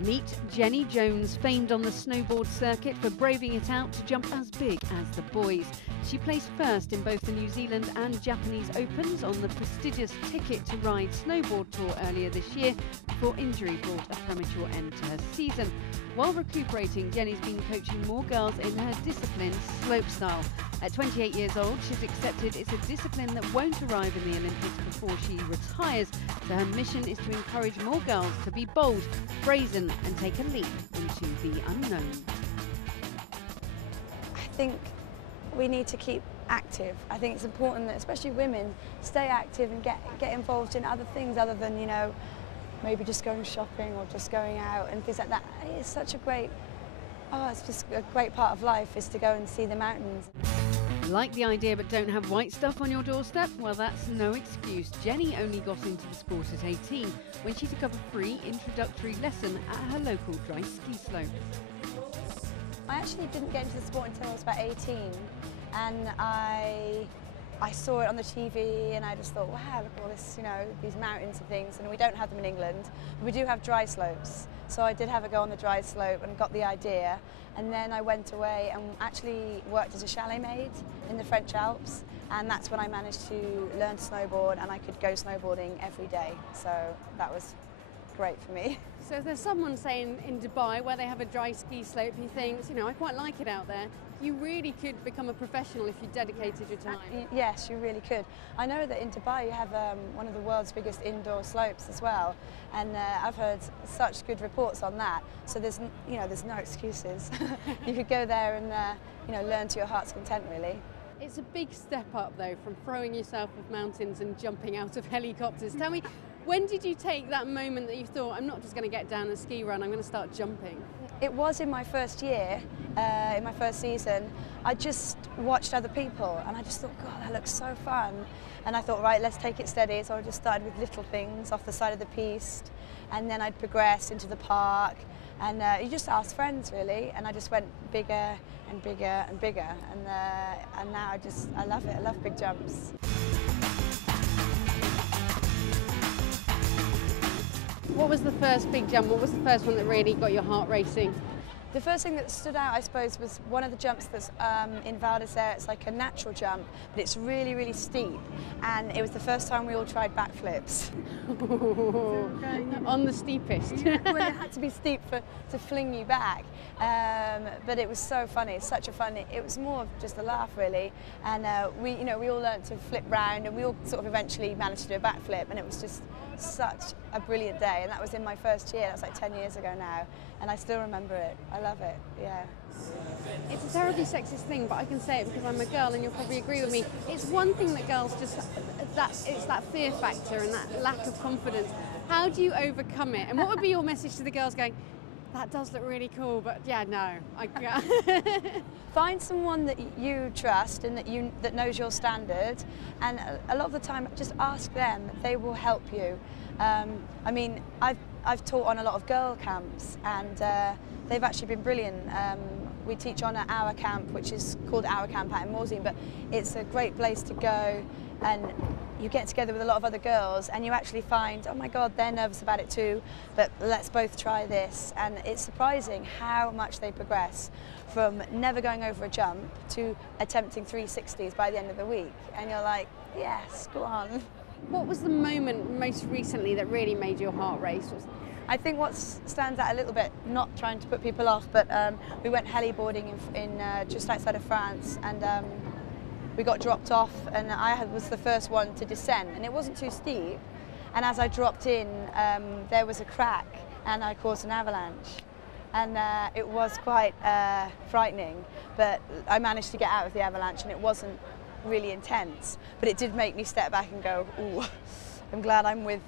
Meet Jenny Jones, famed on the snowboard circuit for braving it out to jump as big as the boys. She placed first in both the New Zealand and Japanese Opens on the prestigious Ticket to Ride snowboard tour earlier this year before injury brought a premature end to her season. While recuperating, Jenny's been coaching more girls in her discipline, slopestyle. At 28 years old, she's accepted it's a discipline that won't arrive in the Olympics before she retires, so her mission is to encourage more girls to be bold, brazen and take a leap into the unknown. I think we need to keep active. I think it's important that especially women stay active and get involved in other things other than, you know, maybe just going shopping or just going out and things like that. It's such a great, it's just a great part of life is to go and see the mountains. Like the idea but don't have white stuff on your doorstep? Well, that's no excuse. Jenny only got into the sport at 18 when she took up a free introductory lesson at her local dry ski slope. I actually didn't get into the sport until I was about 18, and I saw it on the TV and I just thought, wow, look at all this, you know, these mountains and things, and we don't have them in England. But we do have dry slopes. So I did have a go on the dry slope and got the idea, and then I went away and actually worked as a chalet maid in the French Alps, and that's when I managed to learn to snowboard and I could go snowboarding every day. So that was great for me. So if there's someone saying in Dubai where they have a dry ski slope who thinks, you know, I quite like it out there, you really could become a professional if you dedicated your time. Yes, you really could. I know that in Dubai you have one of the world's biggest indoor slopes as well, and I've heard such good reports on that. So there's no excuses. You could go there and you know, learn to your heart's content, really. It's a big step up though from throwing yourself off mountains and jumping out of helicopters. Tell me, when did you take that moment that you thought, I'm not just going to get down the ski run, I'm going to start jumping? It was in my first year, in my first season. I just watched other people and I just thought, God, that looks so fun. And I thought, right, let's take it steady. So I just started with little things off the side of the piste, and then I'd progress into the park. And you just ask friends, really. And I just went bigger and bigger and bigger. And now I love it. I love big jumps. What was the first big jump? What was the first one that really got your heart racing? The first thing that stood out, I suppose, was one of the jumps that's in Val d'Isère. It's like a natural jump, but it's really, really steep. And it was the first time we all tried backflips. On the steepest. Well, it had to be steep to fling you back. But it was so funny. It's such a fun. It was more of just a laugh, really. And we all learned to flip round, and we all sort of eventually managed to do a backflip. And it was just such a brilliant day. And that was in my first year. That's like 10 years ago now. And I still remember it. I love it, yeah. It's a terribly sexist thing, but I can say it because I'm a girl and you'll probably agree with me. It's one thing that girls just, it's that fear factor and that lack of confidence. How do you overcome it? And what would be your message to the girls going, that does look really cool, but yeah, no. Find someone that you trust and that knows your standard, and a lot of the time just ask them. They will help you. I mean, I've taught on a lot of girl camps, and they've actually been brilliant. We teach on at our camp, which is called Our Camp out in Morzine, but it's a great place to go, and you get together with a lot of other girls and you actually find, oh my God, they're nervous about it too, but let's both try this. And it's surprising how much they progress from never going over a jump to attempting 360s by the end of the week. And you're like, yes, go on. What was the moment most recently that really made your heart race? I think what stands out a little bit, not trying to put people off, but we went heliboarding in just outside of France, and we got dropped off, and I was the first one to descend, and it wasn't too steep. And as I dropped in, there was a crack, and I caused an avalanche. And it was quite frightening, but I managed to get out of the avalanche, and it wasn't really intense. But it did make me step back and go, ooh, I'm glad I'm with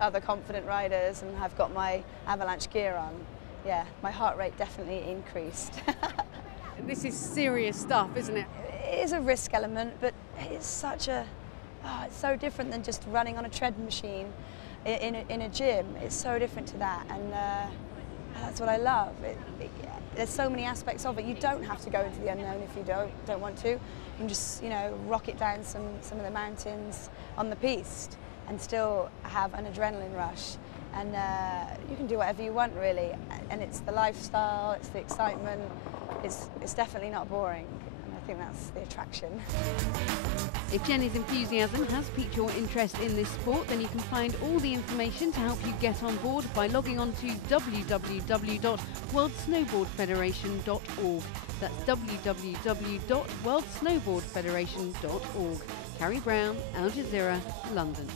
other confident riders and have got my avalanche gear on. Yeah, my heart rate definitely increased. This is serious stuff, isn't it? It is a risk element, but it's such a, it's so different than just running on a tread machine in a gym. It's so different to that, and that's what I love. There's so many aspects of it. You don't have to go into the unknown if you don't want to. You can just, you know, rocket down some of the mountains on the piste and still have an adrenaline rush. and you can do whatever you want really, and it's the lifestyle, it's the excitement, it's definitely not boring, and I think that's the attraction. If Jenny's enthusiasm has piqued your interest in this sport, then you can find all the information to help you get on board by logging on to www.worldsnowboardfederation.org. That's www.worldsnowboardfederation.org. Carrie Brown, Al Jazeera, London.